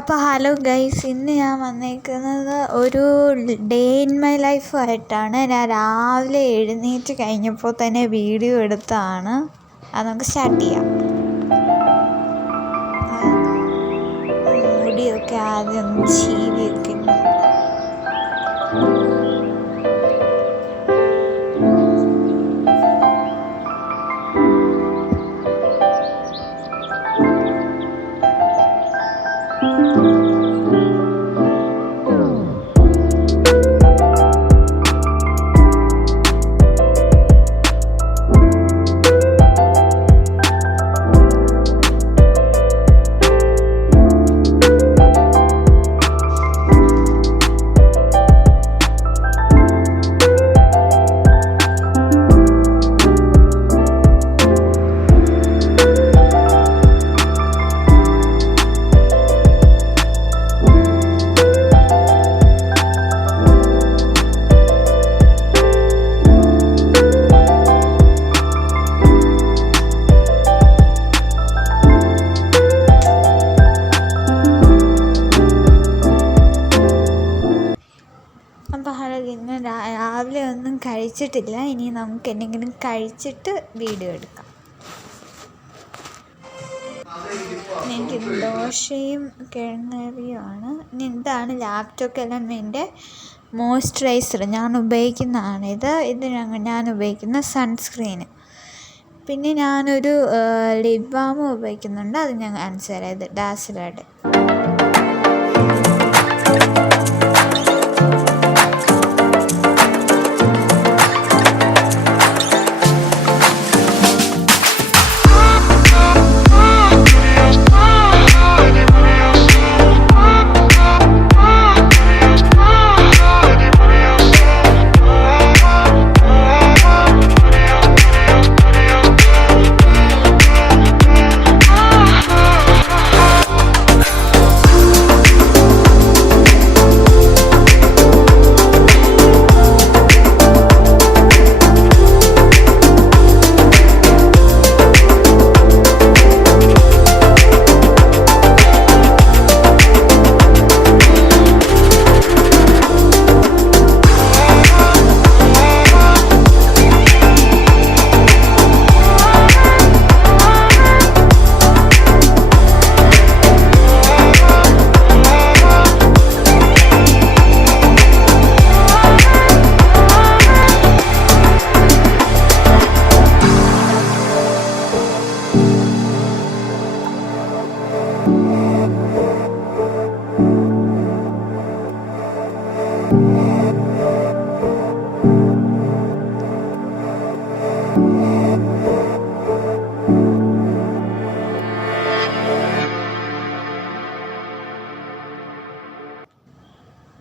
അപ്പോൾ hello guys, ഇന്ന് ഞാൻ വന്നേക്കുന്നത് ഒരു ഡേ ഇൻ മൈ ലൈഫായിട്ടാണ്. ഞാൻ രാവിലെ എഴുന്നേറ്റ് കഴിഞ്ഞപ്പോൾ തന്നെ വീഡിയോ എടുത്തതാണ്. അത് നമുക്ക് സ്റ്റാർട്ട് ചെയ്യാം. മുടിയൊക്കെ ആദ്യം ചീവിയൊക്കെ ഇന്ന് രാവിലെ ഒന്നും കഴിച്ചിട്ടില്ല. ഇനി നമുക്ക് എന്തെങ്കിലും കഴിച്ചിട്ട് വീഡിയോ എടുക്കാം. എനിക്ക് ദോശയും കിഴങ്ങറിയുമാണ്. ഇനി ഇതാണ് ലാപ്ടോപ്പ് എലമെൻ്റെ മോയ്സ്ചറൈസർ ഞാൻ ഉപയോഗിക്കുന്നതാണിത്. ഞാൻ ഉപയോഗിക്കുന്ന സൺസ്ക്രീന്. പിന്നെ ഞാനൊരു ലിപ് ബാം ഉപയോഗിക്കുന്നുണ്ട്. അത് ഞാൻ കാണിച്ചു തരാം. ഇത് ഡാസിലയുടെ.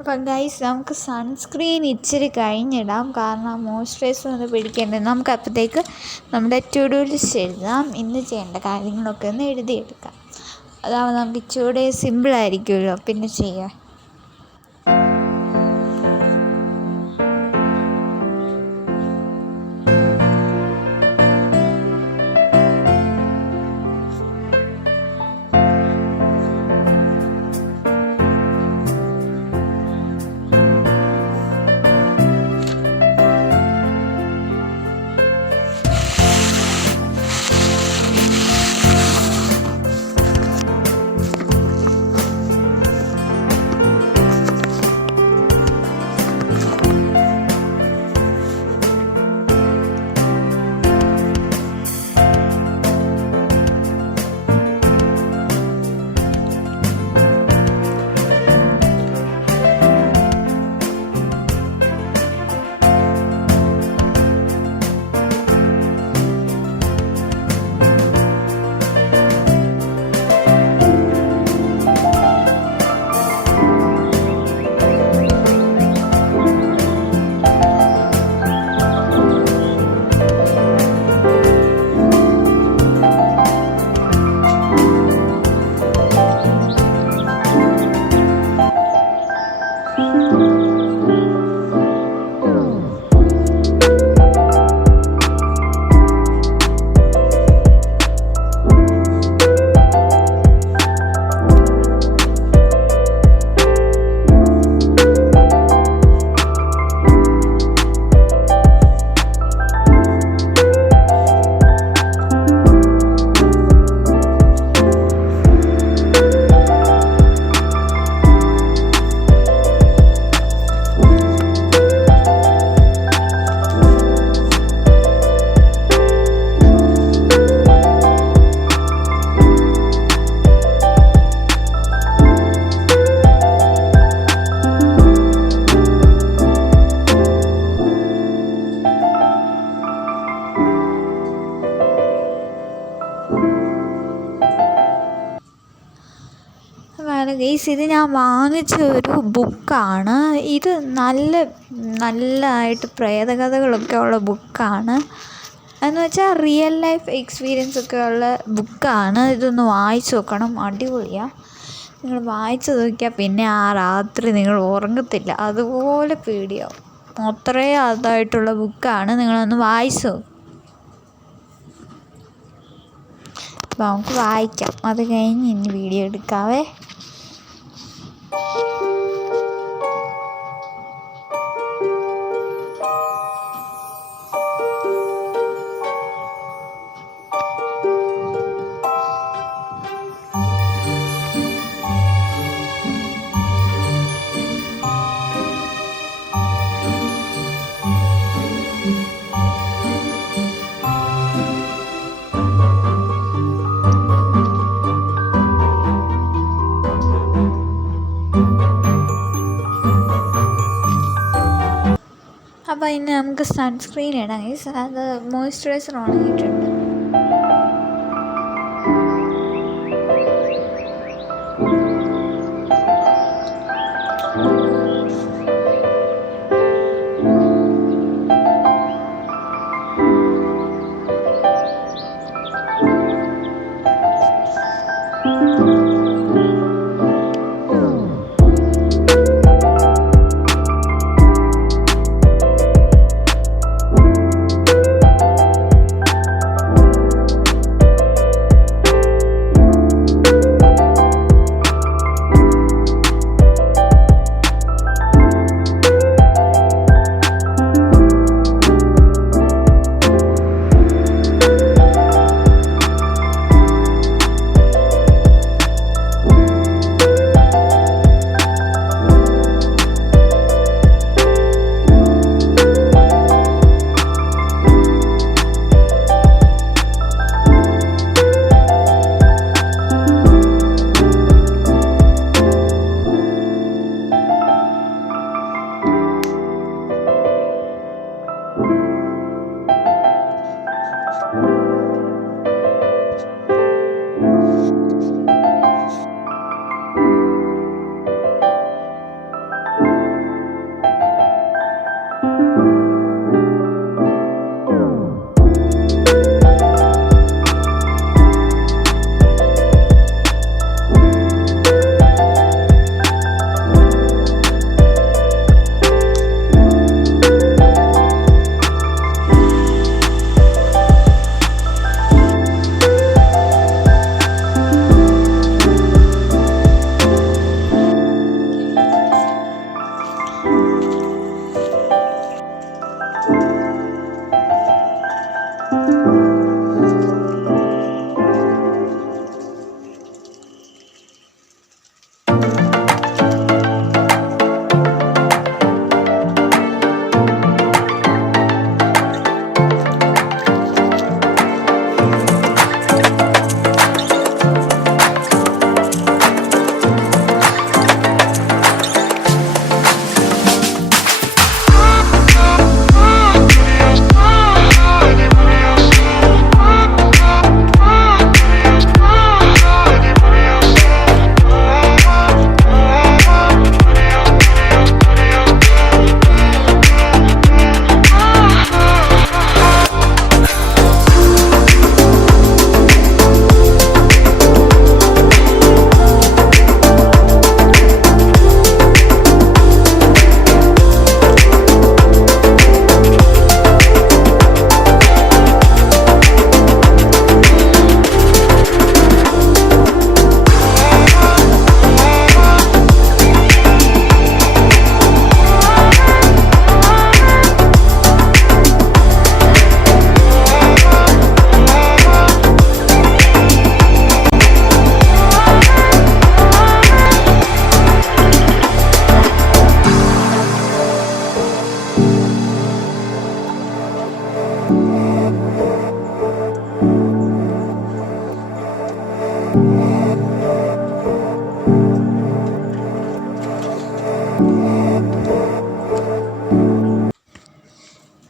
അപ്പം ഗൈസ്, നമുക്ക് സൺസ്ക്രീൻ ഇച്ചിരി കഴിഞ്ഞിടാം. കാരണം മോയ്സ്ചറൈസർ ഒന്ന് പിടിക്കേണ്ടത്. നമുക്ക് അപ്പോഴത്തേക്ക് നമ്മുടെ ടു ഡു ലിസ്റ്റ് എഴുതാം. ഇന്ന് ചെയ്യേണ്ട കാര്യങ്ങളൊക്കെ ഒന്ന് എഴുതിയെടുക്കാം. അതാവുമ്പോൾ നമുക്ക് ഇച്ചിരി സിമ്പിളായിരിക്കുമല്ലോ പിന്നെ ചെയ്യാൻ. ഹലോ ഗൈസ്, ഇത് ഞാൻ വാങ്ങിച്ച ഒരു ബുക്കാണ്. ഇത് നല്ലതായിട്ട് പ്രേതകഥകളൊക്കെ ഉള്ള ബുക്കാണ്. എന്ന് വെച്ചാൽ റിയൽ ലൈഫ് എക്സ്പീരിയൻസ് ഒക്കെ ഉള്ള ബുക്കാണ്. ഇതൊന്ന് വായിച്ച് നോക്കണം, അടിപൊളിയാണ്. നിങ്ങൾ വായിച്ച് നോക്കിയാൽ പിന്നെ ആ രാത്രി നിങ്ങൾ ഉറങ്ങത്തില്ല, അതുപോലെ പേടിയാവും. അത്രയും അതായിട്ടുള്ള ബുക്കാണ്. നിങ്ങളൊന്ന് വായിച്ച് നോക്കും. അപ്പോൾ നമുക്ക് വായിക്കാം, അത് കഴിഞ്ഞ് ഇനി വീഡിയോ എടുക്കാവേ. അപ്പോൾ ഇനി നമുക്ക് സൺസ്ക്രീൻ ഇടാം ഗൈസ്. അത് മോയ്സ്ചറൈസർ ഉണങ്ങിയിട്ടുണ്ട്.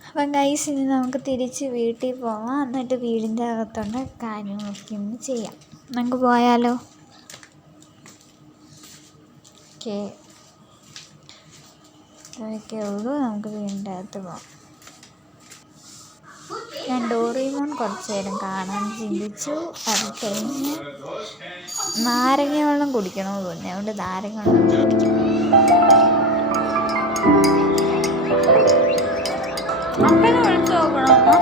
അപ്പം ഗൈസ്, ഇനി നമുക്ക് തിരിച്ച് വീട്ടിൽ പോവാം. എന്നിട്ട് വീടിൻ്റെ അകത്തുള്ള കാര്യങ്ങളൊക്കെ ഒന്ന് ചെയ്യാം. നമുക്ക് പോയാലോ? ഓക്കെ, ഇത്രയൊക്കെ ഉള്ളൂ. നമുക്ക് വീടിൻ്റെ അകത്ത് പോകാം. ഞാൻ ഡോറേമോൻ കുറച്ച് നേരം കാണാൻ ചിന്തിച്ചു. അത് കഴിഞ്ഞ് നാരങ്ങ വെള്ളം കുടിക്കണമെന്ന് തോന്നി, അതുകൊണ്ട് നാരങ്ങ വെള്ളം കുടിച്ചു. അപ്പനെ വിളിച്ചു നോക്കണമോ?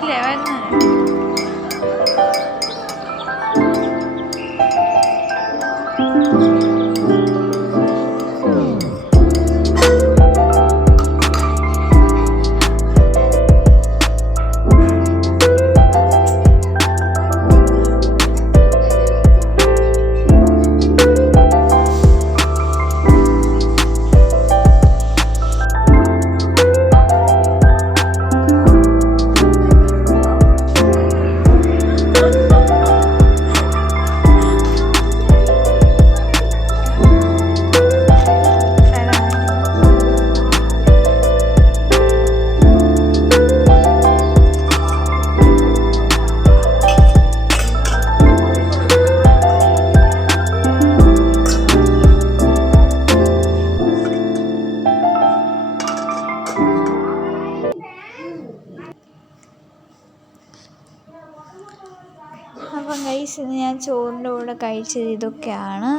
ഇല്ലേ, വരുന്നത്. അപ്പം ഗൈസ്, ഇന്ന് ഞാൻ ചോറിൻ്റെ കൂടെ കഴിച്ചത് ഇതൊക്കെയാണ്.